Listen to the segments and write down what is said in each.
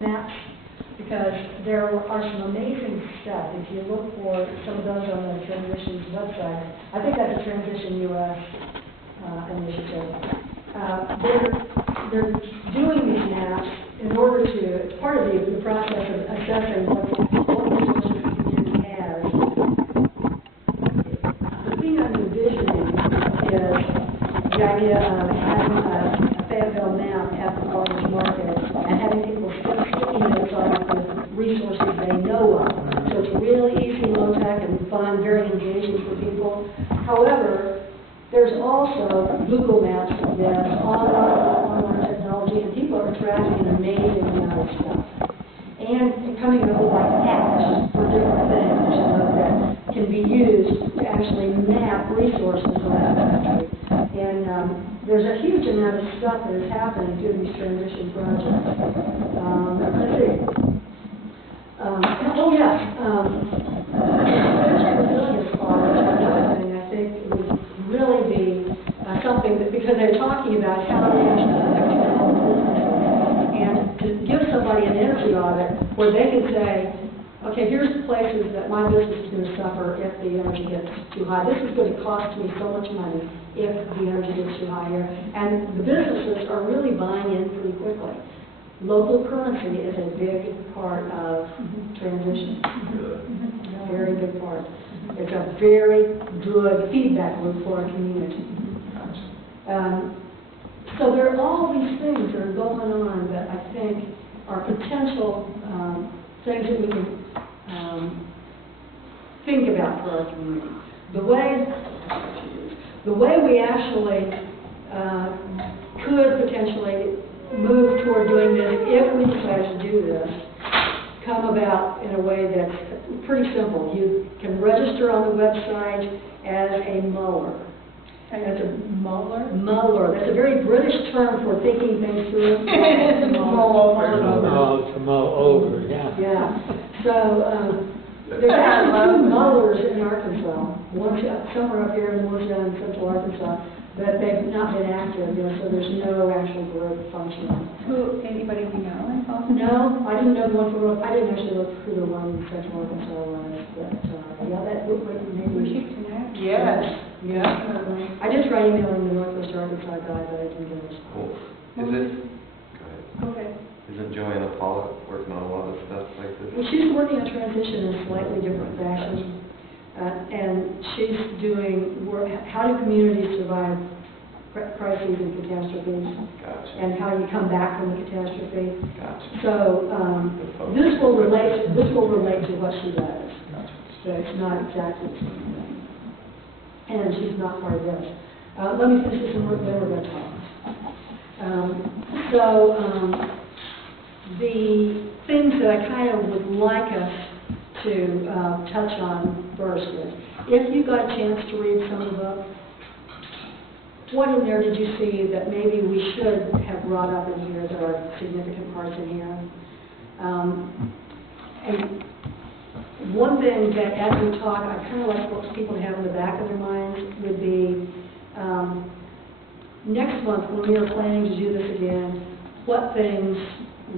maps, because there are some amazing stuff. If you look for some of those on the Transitions website, I think that's a Transition US initiative. They're doing these maps in order to, it's part of the process of assessing what resources the community has. The thing I'm envisioning is the idea of having a Fayetteville map at the farmers market and having people sticky notes on it with resources they know of. So it's really easy, low-tech, and fun, very engaging for people. However, there's also Google Maps of this, online technology, and people are tracking an amazing amount of stuff. And coming up with like apps for different things that can be used to actually map resources around the country. And there's a huge amount of stuff that is happening through these transition projects. Let's see. Oh yes, resilience law is another thing I think would really be something that, because they're talking about how to actually protect small businesses, and to give somebody an energy audit where they can say, okay, here's the places that my business is going to suffer if the energy gets too high. This is going to cost me so much money if the energy gets too high here. And the businesses are really buying in pretty quickly. Local currency is a big part of transition. A very big part. It's a very good feedback loop for our community. So there are all these things that are going on that I think are potential things that we can think about for our community. The way we actually could potentially move toward doing this, if we decide to do this, come about in a way that's pretty simple. You can register on the website as a mower. As a mower? Mower. That's a very British term for thinking things through. To mow over, yeah. Yeah. So there's actually 2 mowers in Arkansas. One's somewhere up here and one's down in central Arkansas. But they've not been active, so there's no actual group functioning. Anybody we know involved? No, I didn't know the one for, I didn't actually look who the one in central Arkansas was, but yeah, that would maybe. We should connect. Yes. Yeah. I did try emailing the Northwest Arkansas guy, but I didn't get a response. Is it? Go ahead. Okay. Isn't Joanna Pollock working on a lot of stuff like this? Well, she's working on transition in a slightly different fashion. And she's doing work, how do communities survive crises and catastrophes? Gotcha. And how you come back from the catastrophe. Gotcha. So this will relate to what she does. Gotcha. So it's not exactly the same thing. And she's not part of this. Let me finish this and then we're going to talk. The things that I kind of would like us to touch on first is, if you got a chance to read some of the book, what in there did you see that maybe we should have brought up in here that are significant parts in here? And one thing that as we talk, I kind of like what people to have in the back of their minds would be, next month when we are planning to do this again, what things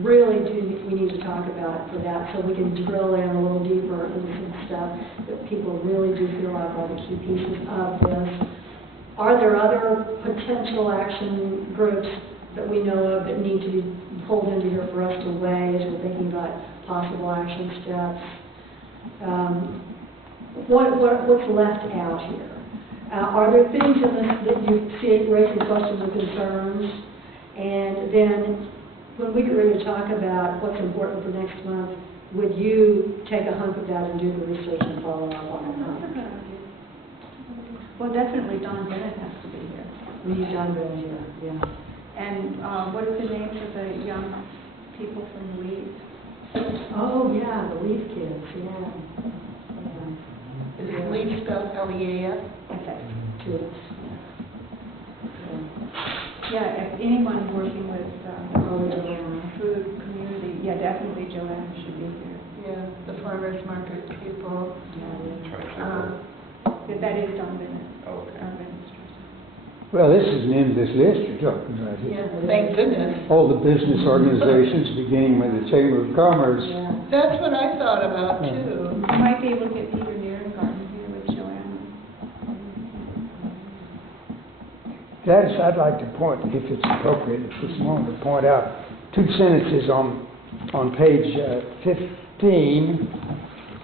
really do we need to talk about for that, so we can drill in a little deeper into some stuff that people really do feel like are the key pieces of this. Are there other potential action groups that we know of that need to be pulled into here for us to weigh as we're thinking about possible action steps? What's left out here? Are there things in this that you see raising questions or concerns? And then when we get ready to talk about what's important for next month, would you take a hunk of that and do the research and follow up on it? That's a good idea. Well, definitely Don Bennett has to be here. We need John Bennett here, yeah. And what is the name of the young people from Leeds? Oh, yeah, the Leaf kids, yeah. Is it Leaf spelled L-E-A-F? Okay, kids. Yeah, if anyone's working with food community, yeah, definitely Joanne should be here. Yeah, the farmers market people. Try to. That is Don Bennett. Oh, okay. Don Bennett's Well, this is an endless list you're talking about here. Thank goodness. All the business organizations, beginning with the Chamber of Commerce. Yeah. That's what I thought about too. You might be able to get Peter Nierengarten here with Joanne. Gladys, I'd like to point, if it's appropriate at this moment, to point out two sentences on page 15.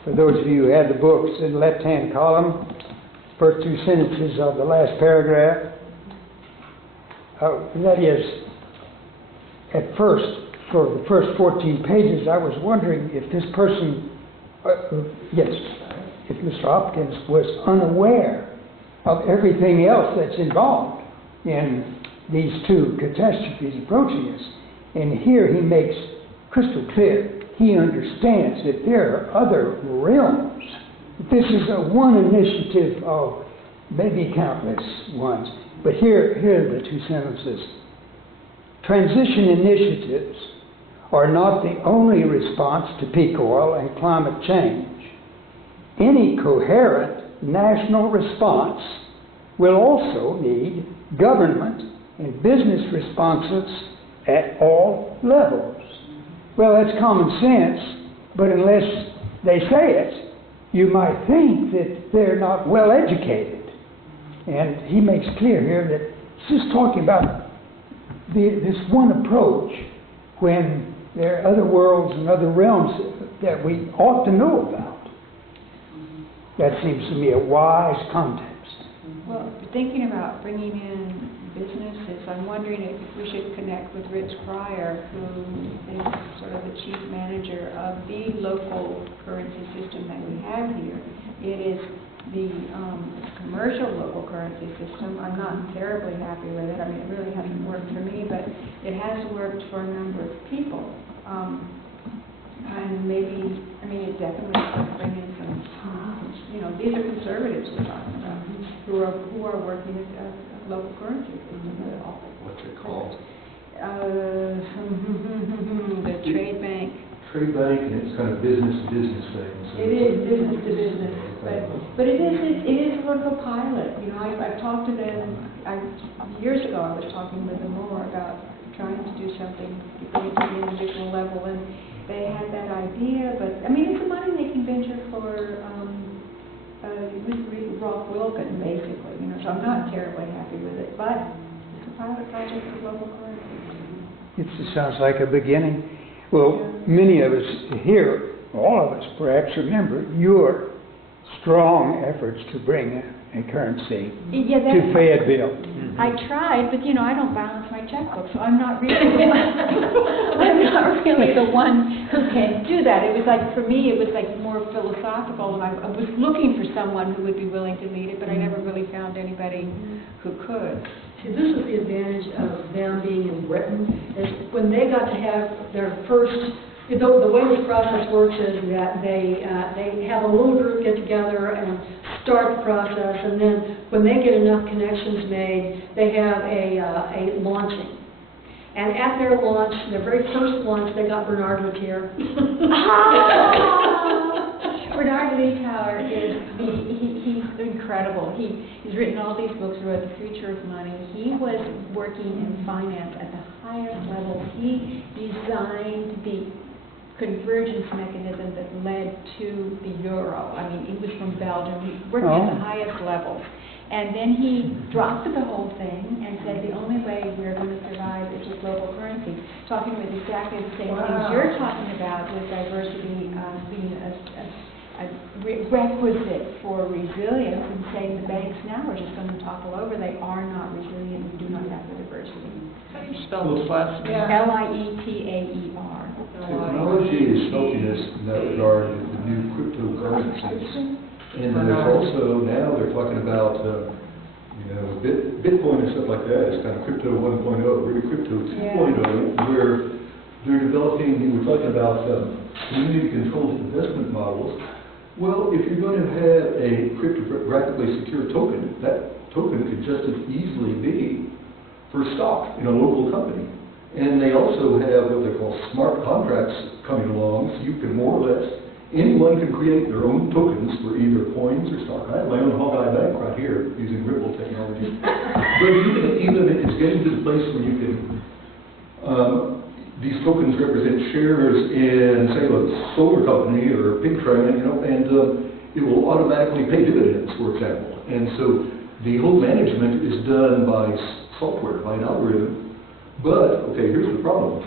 For those of you who had the books, in the left-hand column, first two sentences of the last paragraph. That is, at first, for the first 14 pages, I was wondering if this person, if Mr. Hopkins was unaware of everything else that's involved in these two catastrophes approaching us. And here he makes crystal clear, he understands that there are other realms. This is one initiative of maybe countless ones. But here are the two sentences. Transition initiatives are not the only response to peak oil and climate change. Any coherent national response will also need government and business responses at all levels. Well, that's common sense, but unless they say it, you might think that they're not well educated. And he makes clear here that this is talking about this one approach when there are other worlds and other realms that we ought to know about. That seems to me a wise context. Well, thinking about bringing in businesses, I'm wondering if we should connect with Rich Cryer, who is sort of the chief manager of the local currency system that we have here. It is the commercial local currency system. I'm not terribly happy with it. I mean, it really hasn't worked for me, but it has worked for a number of people. And maybe, I mean, it definitely starts bringing some, these are conservatives we're talking about, who are working with local currency system. What's it called? The trade bank. Trade bank, and it's kind of business-to-business things. It is business to business, but it is sort of a pilot. I've talked to them. Years ago, I was talking with them more about trying to do something to bring it to the individual level, and they had that idea. But I mean, it's a money-making venture for Rock Wilkin, basically. So I'm not terribly happy with it, but it's a pilot project for local currency. It sounds like a beginning. Well, many of us here, all of us perhaps, remember your strong efforts to bring a currency to Fayetteville. I tried, but I don't balance my checkbook, so I'm not really the one who can do that. It was like, for me, it was like more philosophical, and I was looking for someone who would be willing to lead it, but I never really found anybody who could. See, this is the advantage of them being in Britain, is when they got to have their first, the way this process works is that they have a little group get together and start the process, and then when they get enough connections made, they have a launching. And at their launch, their very first launch, they got Bernard Latier. Bernard Littauer he's incredible. He's written all these books about the future of money. He was working in finance at the highest level. He designed the convergence mechanism that led to the euro. I mean, he was from Belgium. He worked at the highest level. And then he dropped the whole thing and said the only way we're going to survive is with local currency, talking about exactly the same things you're talking about, with diversity being a requisite for resilience, and saying the banks now are just going to topple over. They are not resilient. We do not have the diversity. How do you spell this last name? L-I-E-T-A-E-R. Technology is helping us in that regard with the new cryptocurrencies. And there's also, now they're talking about, Bitcoin and stuff like that. It's kind of crypto 1.0, really crypto 2.0, where they're developing, we're talking about community-controlled investment models. Well, if you're going to have a cryptographically secure token, that token could just as easily be for stock in a local company. And they also have what they call smart contracts coming along, so you can more or less anyone can create their own tokens for either coins or stock. I have my own Hawkeye Bank right here using Ripple technology. But even it's getting to the place where you can, these tokens represent shares in, say, a solar company or a pig train, and it will automatically pay dividends, for example. And so the whole management is done by software, by an algorithm. But, okay, here's the problem.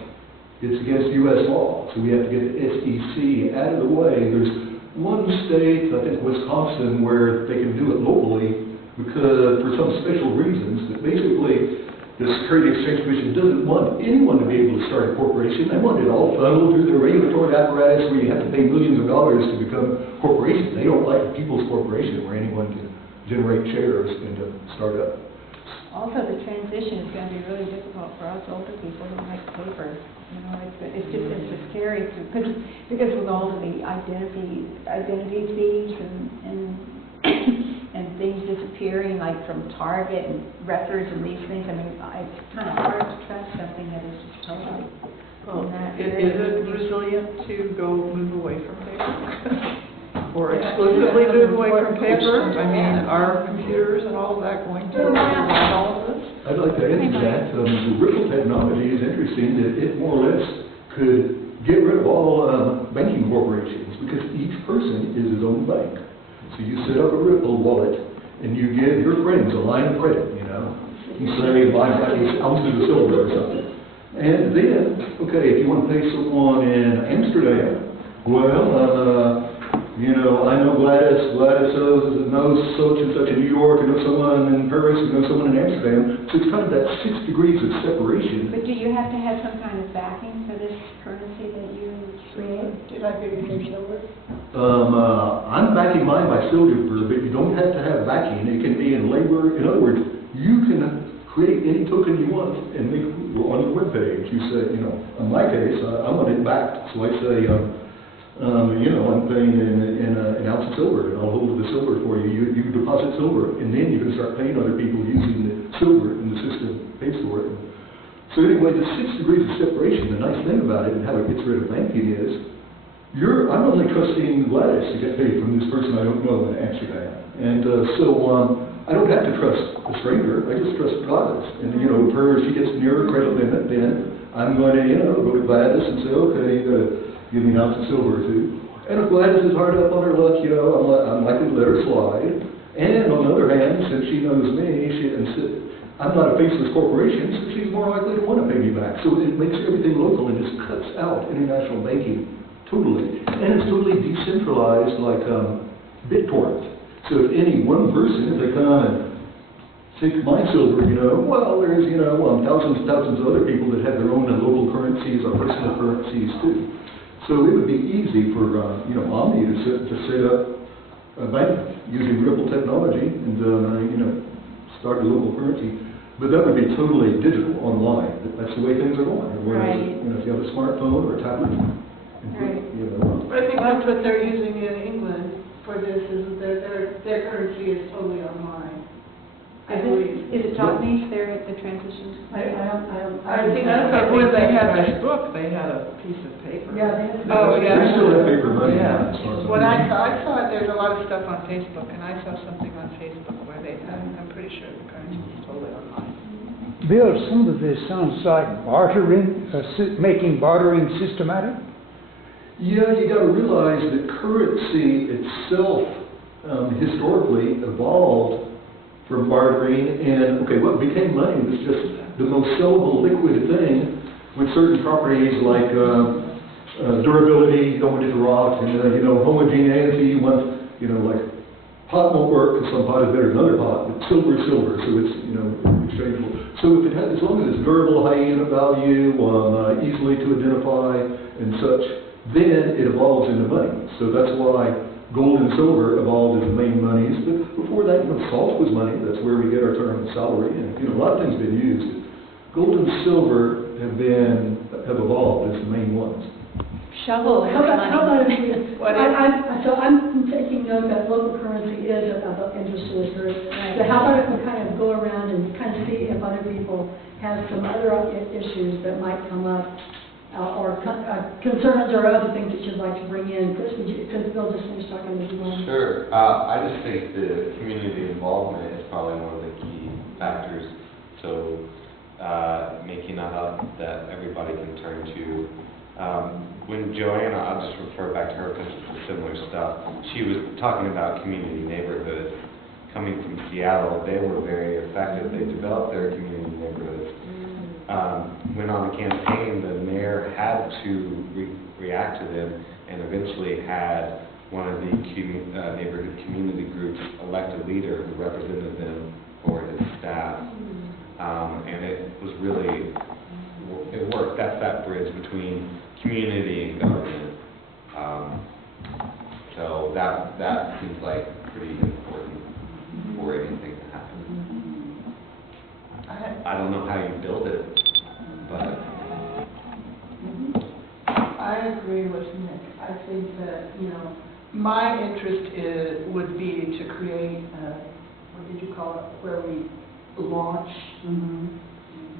It's against U.S. law, so we have to get the SEC out of the way. There's one state, I think Wisconsin, where they can do it locally because for some special reasons that basically the Securities Exchange Commission doesn't want anyone to be able to start a corporation. They want it all funneled through the regulatory apparatus where you have to pay millions of dollars to become a corporation. They don't like a people's corporation where anyone can generate shares and start up. Also, the transition is going to be really difficult for us older people who like paper. It's just scary because with all of the identity thieves and things disappearing, like from Target and records and these things. I mean, it's kind of hard to trust something that is just totally. Is it resilient to move away from paper? Or exclusively move away from paper? I mean, are computers and all of that going to survive all of this? I'd like to answer that. The Ripple technology is interesting that it more or less could get rid of all banking corporations because each person is his own bank. So you set up a Ripple wallet and you give your friends a line of credit, You say, buy like ounces of silver or something. And then, okay, if you want to pay someone in Amsterdam, well, I know Gladys knows such and such in New York, I know someone in Paris, I know someone in Amsterdam. So it's kind of that 6 degrees of separation. But do you have to have some kind of backing for this currency that you create? Did I give you silver? I'm backing mine by silver, but you don't have to have backing. It can be in labor. In other words, you can create any token you want and make on your webpage. You say, in my case, I want it backed. So I say, I'm paying in an ounce of silver, and I'll hold the silver for you. You deposit silver, and then you can start paying other people using the silver, and the system pays for it. So anyway, the 6 degrees of separation, the nice thing about it and how it gets rid of banking is, I'm only trusting Gladys to get paid from this person I don't know in Amsterdam. And I don't have to trust a stranger, I just trust Gladys. And if she gets near her credit limit, then I'm going to, go to Gladys and say, okay, you got to give me an ounce of silver or two. And if Gladys is hard up on her luck, I'm likely to let her slide. And on the other hand, since she knows me, I'm not a faceless corporation, so she's more likely to want to pay me back. So it makes everything local and just cuts out international banking totally. And it's totally decentralized like BitTorrent. So if any one person, if they come and take my silver, well, there's, thousands and thousands of other people that have their own local currencies or personal currencies too. So it would be easy for, Omni to set up a bank using Ripple technology and, start a local currency. But that would be totally digital, online. That's the way things are going. Whereas, if you have a smartphone or a tablet, Right. I think that's what they're using in England for this, is that their currency is totally online. I believe. Is it Japanese there at the transition? I think that's when they had this book, they had a piece of paper. Yeah, they had. Oh, yeah. They still have paper money. Yeah. now. When I saw there's a lot of stuff on Facebook, and I saw something on Facebook where I'm pretty sure the currency is totally online. Bill, some of this sounds like bartering, making bartering systematic. Yeah, you got to realize that currency itself historically evolved from bartering, and what became money was just the most sellable liquid thing with certain properties like durability, you don't want it to rot, and homogeneity, you want, like pot won't work because some pot is better than other pot, but silver is silver, so it's, exchangeable. So if it has, as long as it's durable, high unit value, easily to identify and such, then it evolves into money. So that's why gold and silver evolved as the main monies. But before that, salt was money. That's where we get our term salary. And a lot of things have been used. Gold and silver have evolved as the main ones. Shovel is How money. about if we, so I'm taking note that local currency is of interest to us. So how about if we kind of go around and kind of see if other people have some other issues that might come up concerns or other things that you'd like to bring in. Chris, since Bill just finished talking with you. Sure. I just think the community involvement is probably one of the key factors. So making a hub that everybody can turn to. When Joanna, I'll just refer back to her because it's similar stuff, she was talking about community neighborhoods. Coming from Seattle, they were very effective. They developed their community neighborhoods. Went on a campaign, the mayor had to react to them and eventually had one of the neighborhood community groups elect a leader who represented them for his staff. And it was really, it worked. That's that bridge between community and government. So that seems like pretty important for anything to happen. I don't know how you build it, but I agree with Nick. I think that, my interest would be to create, what did you call it, where we launch.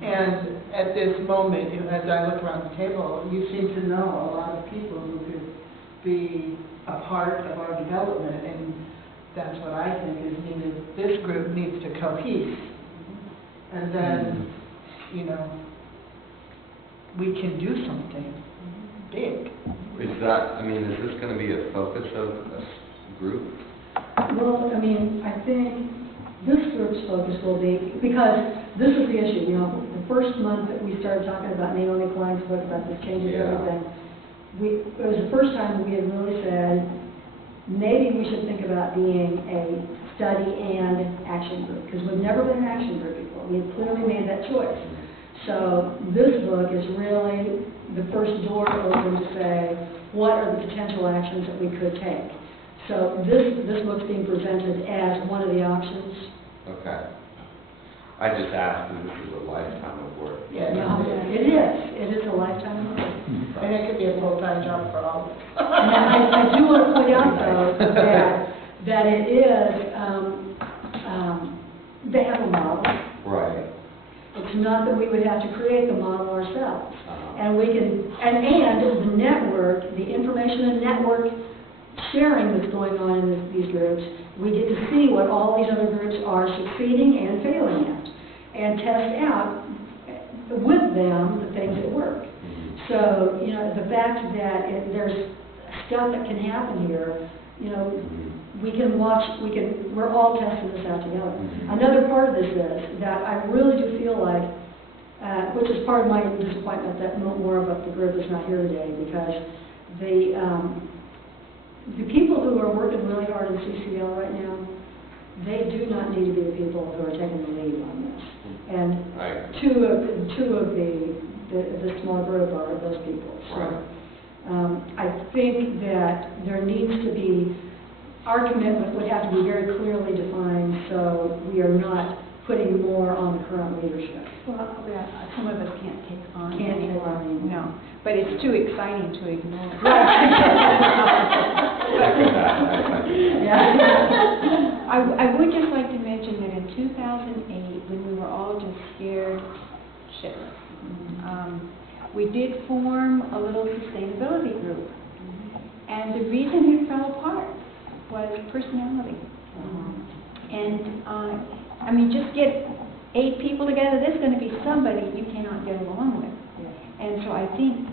And at this moment, as I look around the table, you seem to know a lot of people who could be a part of our development, and that's what I think is needed. This group needs to cohese. And then, we can do something big. is this going to be a focus of a group? Well, I think this group's focus will be, because this is the issue, the first month that we started talking about Naomi Klein's book about this changes everything, it was the first time we had really said, maybe we should think about being a study and action group, because we've never been an action group before. We had clearly made that choice. So this book is really the first door to open to say, what are the potential actions that we could take? So this book's being presented as one of the options. Okay. I just asked because this is a lifetime of work. Yeah, It is a lifetime of work. and it could be a full-time job for all of us. Now, I do want to point out, though, that it is, they have a model. Right. It's not that we would have to create the model ourselves. And we can, and the network, the information and network sharing that's going on in these groups, we get to see what all these other groups are succeeding and failing at, and test out with them the things that work. So, the fact that there's stuff that can happen here, we can watch, we're all testing this out together. Another part of this is that I really do feel like, which is part of my disappointment that more of the group is not here today, because the people who are working really hard in CCL right now, they do not need to be the people who are taking the lead on this. And two of the small group are those people. So I think that there needs to be, our commitment would have to be very clearly defined, so we are not putting more on the current leadership. Well, some of us can't take on Can't take anymore. on anymore. No, but it's too exciting to ignore. Yeah. I would just like to mention that in 2008, when we were all just scared shitless, we did form a little sustainability group. And the reason it fell apart was personality. And just get 8 people together, there's going to be somebody you cannot get along with. And so I think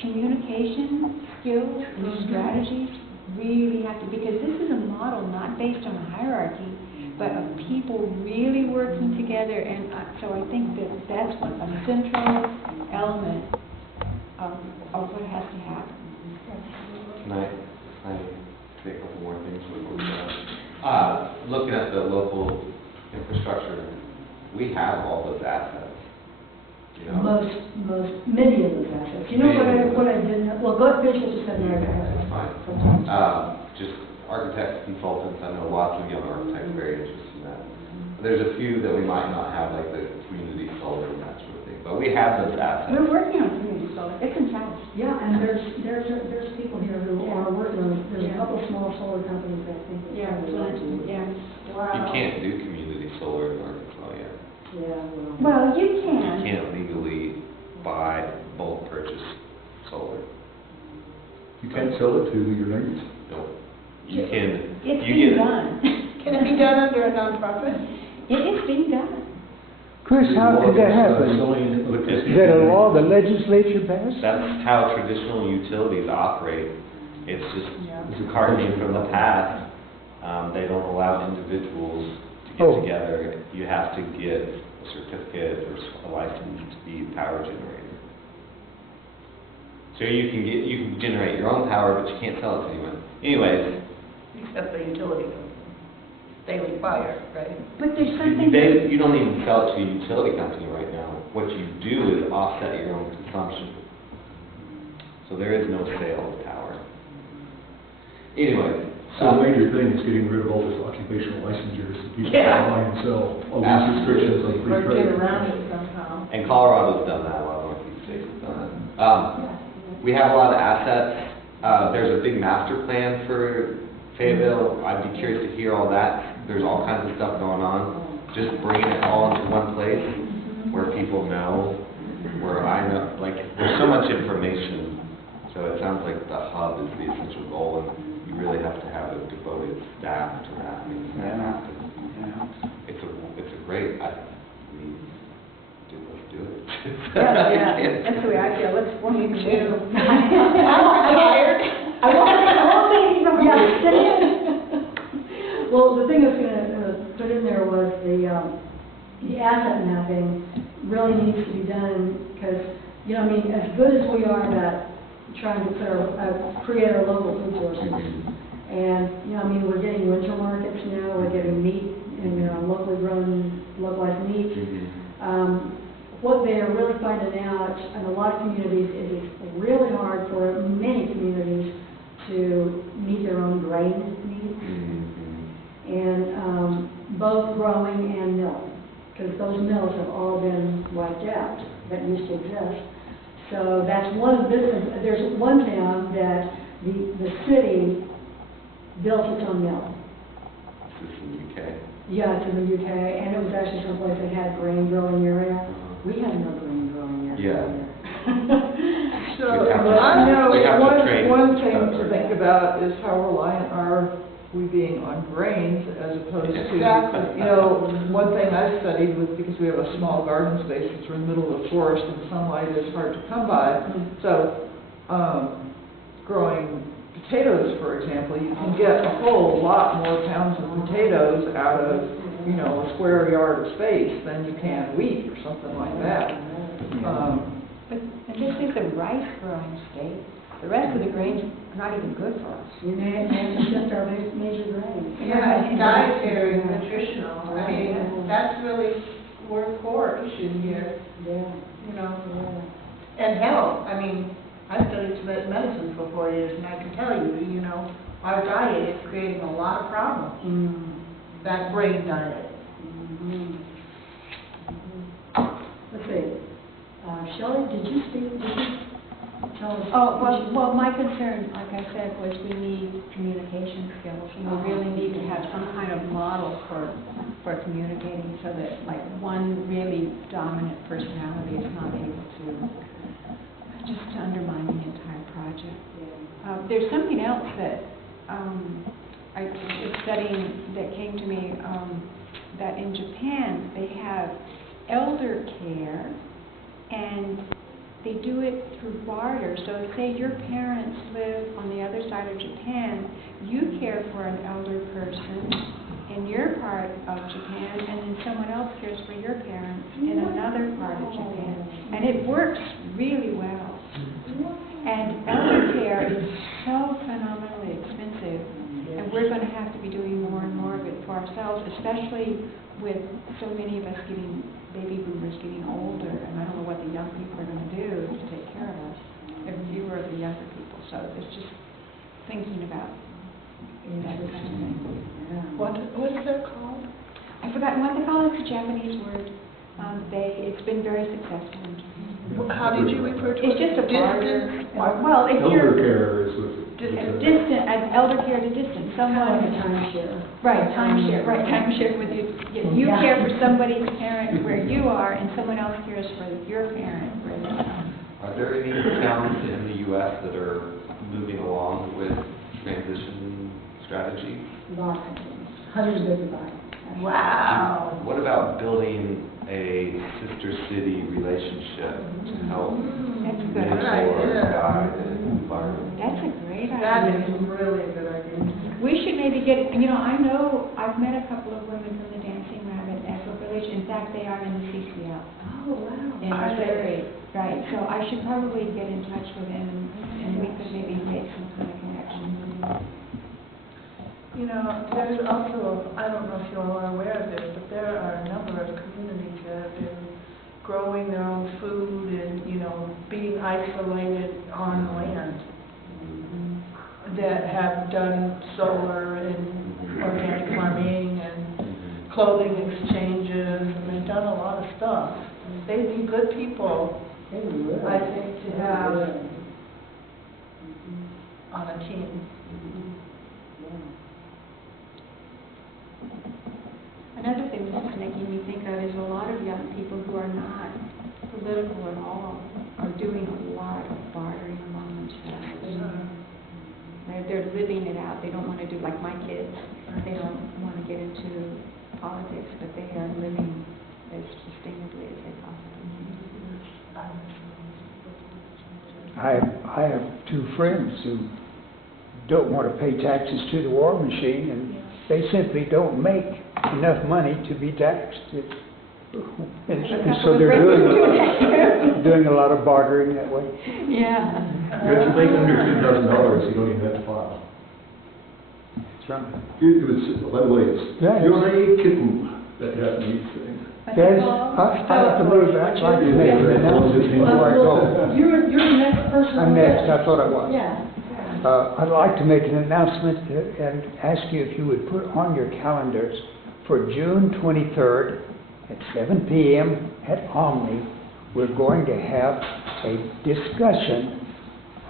communication skills and strategies really have to, because this is a model not based on a hierarchy, but of people really working together. And so I think that that's a central element of what has to happen. Can I say a couple more things before we go? Looking at the local infrastructure, we have all those assets. Many of those assets. What I didn't, well, go ahead, finish what you said, Mary. That's fine. Just architects, consultants, I know lots of young architects very interested in that. There's a few that we might not have, like the community solar and that sort of thing, but we have those assets. We're working on community solar. It's in house. Yeah, and there's people here who are working on it. There's a couple of small solar companies that I think that probably want to. You can't do community solar in Arkansas yet. Yeah, Well, you You can. can't legally buy bulk purchase solar. You can't sell it to your neighbors. No. You can, It's you being get, done. Can it be done under a nonprofit? It is being done. Chris, how could that happen? Selling electricity. Is that a law the legislature passed? that's how traditional utilities operate. It's It's just a cartoon from the past. They don't allow individuals to get Oh. together. You have to get a certificate or a license to be a power generator. So you can generate your own power, but you can't sell it to anyone. Anyways, Except the utility, they require, right? But there's something. you don't even sell it to a utility company right now. What you do is offset your own consumption. So there is no sale of power. Anyway. So the major thing is getting rid of all this occupational licensures, and people can Yeah. buy and sell, all these restrictions on free Or trade. get around it somehow. And Colorado's done that, a lot of Northeast states have done it. We have a lot of assets. There's a big master plan for Fayetteville. I'd be curious to hear all that. There's all kinds of stuff going on. Just bringing it all into one place where people know, where I know, like, there's so much information. So it sounds like the hub is the essential goal, and you really have to have a devoted staff to that. I mean, it's a great, let's do it. Yeah, that's the way I feel. Let's, what do you do? I'm tired. I won't say anything from Well, the thing I was gonna put in there was the asset mapping really needs to be done, because, you know, I mean, as good as we are at trying to create our local food sources, and, you know, I mean, we're getting winter markets now, we're getting meat, and, you know, locally grown, localized meat. What they are really finding out in a lot of communities is it's really hard for many communities to meet their own grain needs, and both growing and milling, because those mills have all been wiped out that used to exist. So that's one of the business. There's one town that the city built its own mill. This is in the UK. Yeah, it's in the UK, and it was actually someplace that had grain growing area. We have no grain growing area. Yeah. So, We have to- I know, we have to train one thing stuff, to right? think about is how reliant are we being on grains as opposed to, Exactly. you know, one thing I studied was because we have a small garden space, it's in the middle of the forest and sunlight is hard to come by. So, growing potatoes, for example, you can get a whole lot more pounds of potatoes out of, you know, a square yard of space than you can wheat or something like that. But this is a rice growing state. The rest of the grains are not even good for us. We may have to shift our major grains. Yeah, it's dietary and nutritional. I mean, that's really, we're core issue here, Yeah, you know. yeah. And health, I mean, I studied Tibetan medicine for 4 years, and I can tell you, you know, our diet is creating a lot of problems. That brain diet. Let's see. Shelley, did you tell us? Well, my concern, like I said, was we need communication skills, and we really need to have some kind of model for communicating, so that, like, one really dominant personality is not able to just undermine the entire project. There's something else that I was studying that came to me, that in Japan they have elder care, and they do it through barter. So say your parents live on the other side of Japan, you care for an elder person in your part of Japan, and then someone else cares for your parents in another part of Japan. And it works really well. And elder care is so phenomenally expensive, and we're going to have to be doing more and more of it for ourselves, especially with so many of us baby boomers getting older, and I don't know what the young people are going to do to take care of us. There are fewer of the younger people, so it's just thinking about that kind of thing. What is that called? I've forgotten what they call it. It's a Japanese word. It's been very successful in Japan. How did you refer to it? It's just a barter. Distance? Well, if Elder you're care is what. an elder care at a distance, Kind of like a someone. timeshare. Right, timeshare with you. You care for somebody's parent where you are, and someone else cares for your parent where they are. Are there any towns in the U.S. that are moving along with transition strategy? Lots of things, 155. Wow. What about building a sister city relationship to help That's a good mentor, idea. guide, and environment? That's a great That idea. is really a good idea. We should maybe get, I know, I've met a couple of women from the Dancing Rabbit Echo Village. In fact, they are in the CCL. Oh, wow. And Are they? right, so I should probably get in touch with them and we could maybe make some kind of connection. There's also, I don't know if you all are aware of this, but there are a number of communities that have been growing their own food and, being isolated on land that have done solar and organic farming and clothing exchanges, and they've done a lot of stuff. They'd be good people, I think, to have on a team. Another thing this is making me think of is a lot of young people who are not political at all are doing a lot of bartering among themselves. They're living it out. They don't want to do like my kids. They don't want to get into politics, but they are living as sustainably as they possibly can. I have two friends who don't want to pay taxes to the war machine, and they simply don't make enough money to be taxed. And so they're doing a lot of bartering that way. Yeah. If you make under $10,000, you don't even have to file. That's right. It was, by the way, it's Yeah, purely kitten that has these things. Guys, I have to move. I'd like to make an announcement before I go. You're the next person. I'm next, I thought I was. Yeah. I'd like to make an announcement and ask you if you would put on your calendars for June 23rd at 7 p.m. at Omni. We're going to have a discussion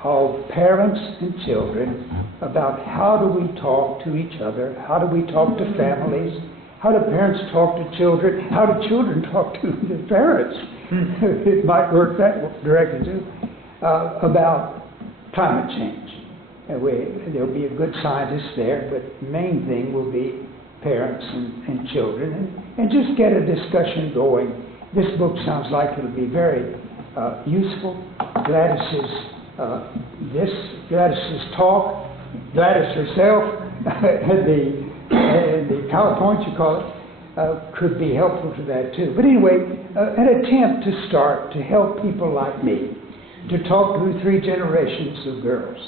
of parents and children about how do we talk to each other, how do we talk to families, how do parents talk to children, how do children talk to the parents. It might work that direction too, about climate change. There'll be a good scientist there, but the main thing will be parents and children, and just get a discussion going. This book sounds like it'll be very useful. Gladys's talk, Gladys herself, and the PowerPoint you call it, could be helpful to that too. But anyway, an attempt to start to help people like me to talk to 3 generations of girls.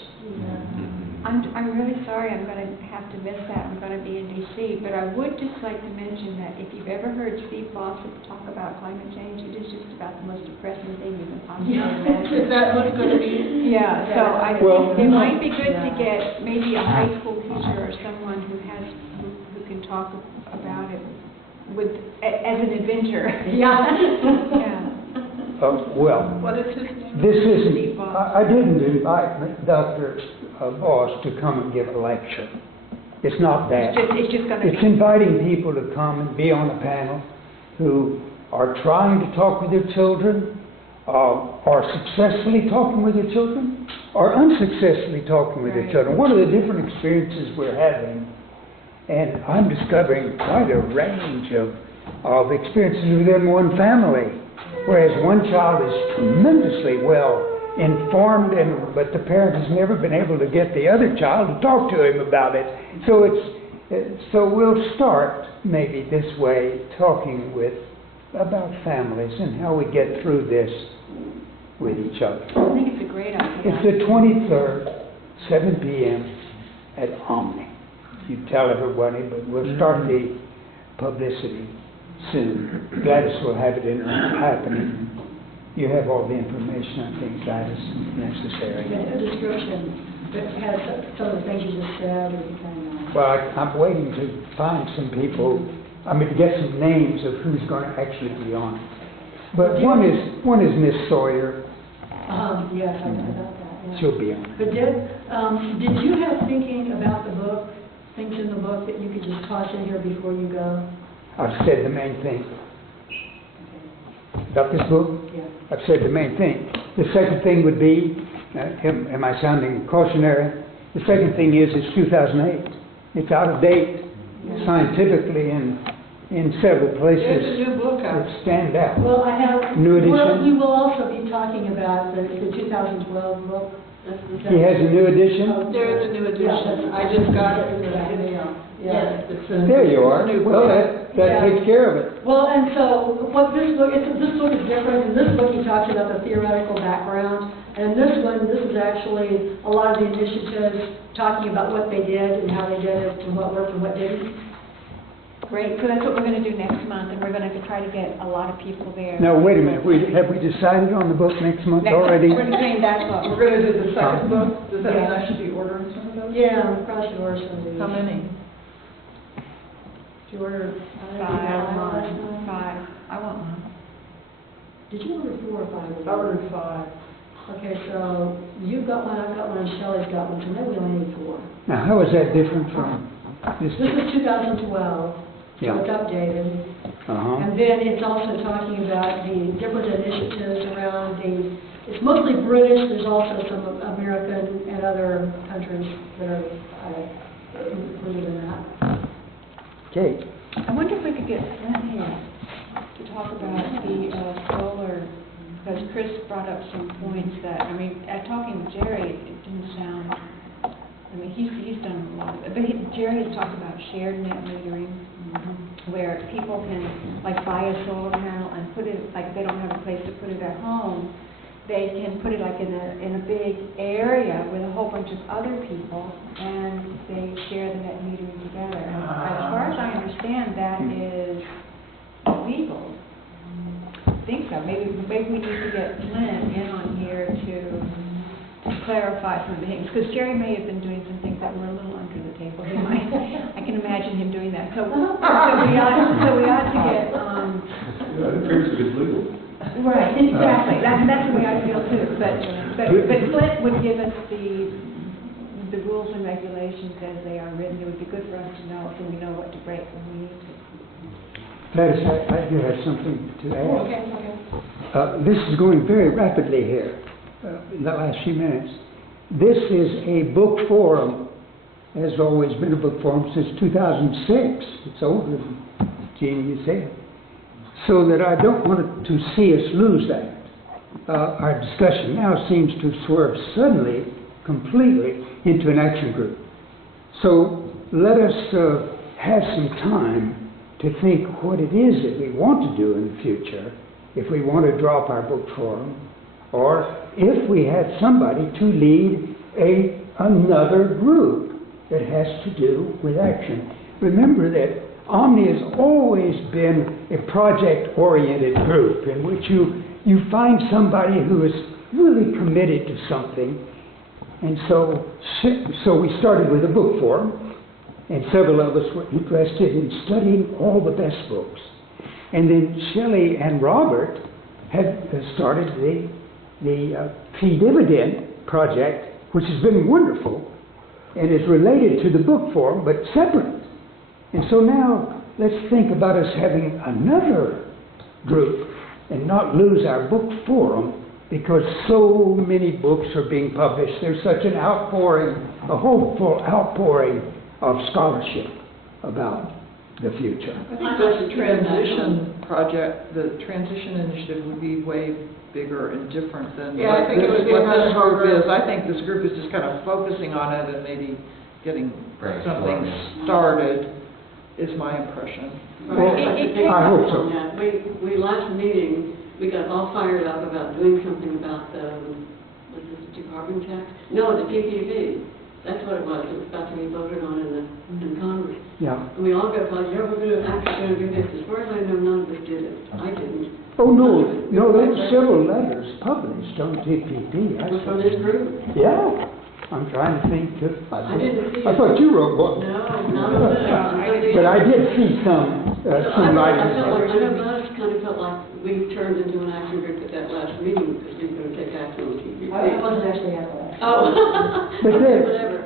I'm really sorry I'm going to have to miss that. I'm going to be in D.C., but I would just like to mention that if you've ever heard Steve Blossom talk about climate change, it is just about the most depressing thing you can possibly imagine. Is that what's going to be? Yeah, so I think it might be good to get maybe a high school teacher or someone who can talk about it as an adventure. Yeah. Yeah. Well, What is his name? this isn't, I didn't invite Dr. Voss to come and give a lecture. It's not that. It's just going to It's be. inviting people to come and be on a panel who are trying to talk with their children, are successfully talking with their children, or unsuccessfully talking with their children. What are the different experiences we're having? And I'm discovering quite a range of experiences within one family. Whereas one child is tremendously well informed, but the parent has never been able to get the other child to talk to him about it. So we'll start maybe this way, talking about families and how we get through this with each other. I think it's a great idea. It's the 23rd, 7 p.m. at Omni. You tell everybody, but we'll start the publicity soon. Gladys will have it happening. You have all the information, I think, Gladys, necessary. A description that has some of the things you just said, or you kind of. Well, I'm waiting to find some people, to get some names of who's going to actually be on. But one is Miss Sawyer. Yes, I know about that. Yeah. She'll be on. But did you have thinking about the book, things in the book that you could just toss in here before you go? I've said the main thing. About this book, Yeah. I've said the main thing. The second thing would be, am I sounding cautionary? The second thing is it's 2008. It's out of date scientifically in several places. There's a new book out. that stand out. Well, I have, New edition? well, we will also be talking about the 2012 book. He has a new edition? There is a new edition. I just got it in the mail. Yeah. There you are. Well, that Yeah. takes care of it. Well, and so what this book is different. In this book, he talks about the theoretical background. And this one, this is actually a lot of the initiatives talking about what they did and how they did it and what worked and what didn't. Great, so that's what we're gonna do next month, and we're gonna try to get a lot of people there. Now, wait a minute. Have we decided on the book next month already? We're doing that book. We're gonna do the second book. Does that mean I should be ordering some of those? Yeah, probably should order some of these. How many? Did you order Five. I want one. Did you order 4 or 5? I ordered 5. Okay, so you've got one, I've got one, and Shelley's got one, so maybe we only need 4. Now, how is that different from this? This is 2012, so Yeah. it's updated. Uh-huh. And then it's also talking about the different initiatives around it's mostly British, there's also some American and other countries that are included in that. Okay. I wonder if we could get Flynn here to talk about the solar, because Chris brought up some points that, I mean, at talking with Jerry, it didn't sound, I mean, he's done a lot of it, but Jerry has talked about shared net metering, where people can, like, buy a solar panel and put it, like, they don't have a place to put it at home, they can put it, like, in a big area with a whole bunch of other people, and they share the net metering together. As far as I understand, that is legal. I think so. Maybe we need to get Lynn in on here to clarify some of the things, because Jerry may have been doing some things that were a little under the table. He might, I can imagine him doing that. So we ought to get, Yeah, I think it's legal. right, exactly. That's the way I feel too. But Flint would give us the rules and regulations as they are written. It would be good for us to know, so we know what to break when we need to. Gladys, I do have something to add. Okay. This is going very rapidly here, in the last few minutes. This is a book forum, has always been a book forum since 2006. It's older than Jean, you said. So that I don't want to see us lose that. Our discussion now seems to swerve suddenly, completely, into an action group. So let us have some time to think what it is that we want to do in the future, if we want to drop our book forum, or if we have somebody to lead another group that has to do with action. Remember that Omni has always been a project-oriented group in which you find somebody who is really committed to something. And so we started with a book forum, and several of us were interested in studying all the best books. And then Shelley and Robert had started the Fee Dividend project, which has been wonderful and is related to the book forum, but separate. And so now let's think about us having another group and not lose our book forum, because so many books are being published. There's such an outpouring, a hopeful outpouring of scholarship about the future. I think this transition project, the transition initiative would be way bigger and different than Yeah, I think it would be what much this group harder. is. I think this group is just kind of focusing on it and maybe getting something Brainstorming. started, is my impression. Well, I hope so. We last meeting, we got all fired up about doing something about was this the carbon tax? No, the PPP. That's what it was. It was about to be voted on in Congress. Yeah. And we all got told, yeah, we're actually going to do this. As far as I know, none of us did it. I didn't. Oh, no, there were several letters published on TPP. It was from this group. Yeah, I'm trying to think. I didn't see I it. thought you wrote one. No, none of us. But I did see some writing. I felt like one of us kind of felt like we turned into an action group at that last meeting because we were going to take action on TPP. I wasn't actually at the last. Oh.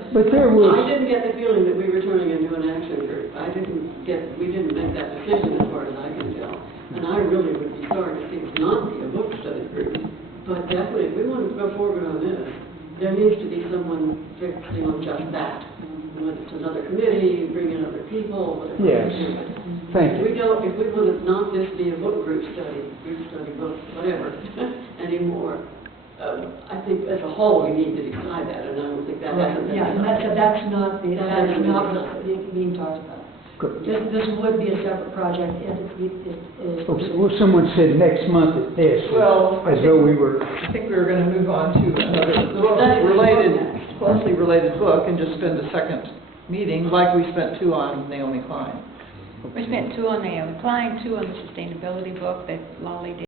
But there I was, didn't get the feeling that we were turning into an action group. We didn't make that decision as far as I can tell. And I really would be sorry to see it not be a book study group. But definitely, if we want to go forward on this, there needs to be someone fixing on just that. And whether it's another committee, bring in other people, whatever. Yes. Thank you. If we want to not just be a book group study books, whatever, anymore, I think as a whole, we need to decide that, and I don't think that hasn't been. Yeah, and that's not what's being talked about. Good. This would be a separate project if it is. Okay, well, someone said next month at this, Well, I as though we were, think we were gonna move on to another closely related book and just spend a second meeting, like we spent 2 on Naomi Klein. We spent 2 on Naomi Klein, 2 on the sustainability book that Lolly did.